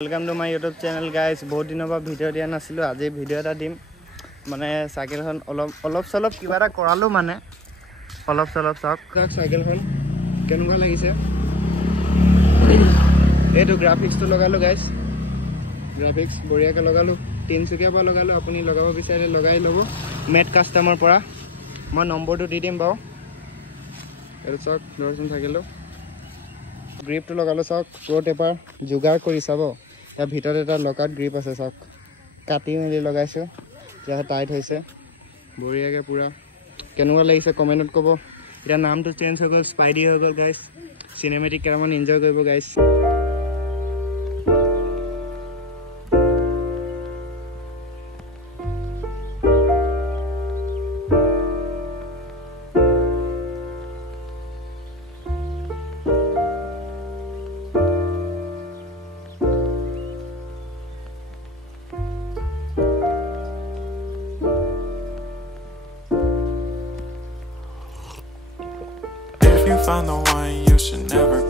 Welcome to my YouTube channel guys. बहुत दिन बाद भिडिओ दिया नासिलो आज भिडिओ এটা দিম মানে সাইকেলখন অলপ সলপ কিবা এটা কৰালো মানে অলপ সলপ চাওক সাইকেলখন কেনেকুৱা লাগিছে এইটো গ্ৰাফিক্সটো লগালো গাইস গ্ৰাফিক্স বঢ়িয়াকে লগালো তিনচুকীয়া পৰা লগালো আপুনি লগাব বিচাৰিলে লগাই লব মেট কাস্টমাৰ পৰা মই নম্বৰটো দি দিম বাও এইটো চাওক দৰ্শন থাকিলো গ্ৰিপটো লগালো চাওক প্ৰো টেপাৰ জুগাৰ কৰি চাব ইয়াৰ ভিতৰত এটা লকাট গ্ৰিপ আছে চাওক কাটি মেলি লগাইছো যা টাইট হৈছে বঢ়িয়াকে পুৰা কেনেকুৱা লাগিছে কমেন্টত ক'ব এটা নামটো চেঞ্জ হৈ গ'ল স্পাইডি হৈ গ'ল গাইস সিনেমেটিক কেৰামান এনজয় কৰিব গাইস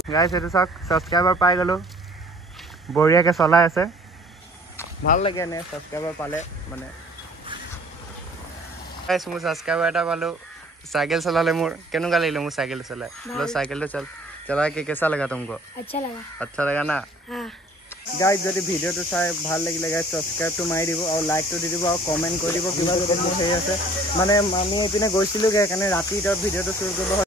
गाइस एटु सक सब्सक्राइबर पाइ गलो बढ़िया के चला আছে ভাল লাগে নে सब्सक्राइबर पाले माने गाइस मु सब्सक्राइबर এটা পালো साइकिल चलाले मोर केनुगा लेले मु साइकिल चलाए लो साइकिल तो चला के कैसा लगा तुमको अच्छा लगा ना हां गाइस যদি ভিডিওটো চাই ভাল লাগিলে গাইস सब्सक्राइब তো মাৰি দিব আৰু লাইক তো দি দিব আৰু কমেন্ট কৰি দিব কিবা যদি মোৰ হেই আছে মানে আমি এপিনে গৈছিলো গে কাৰণে ৰাতি ভিডিওটো শুট কৰিব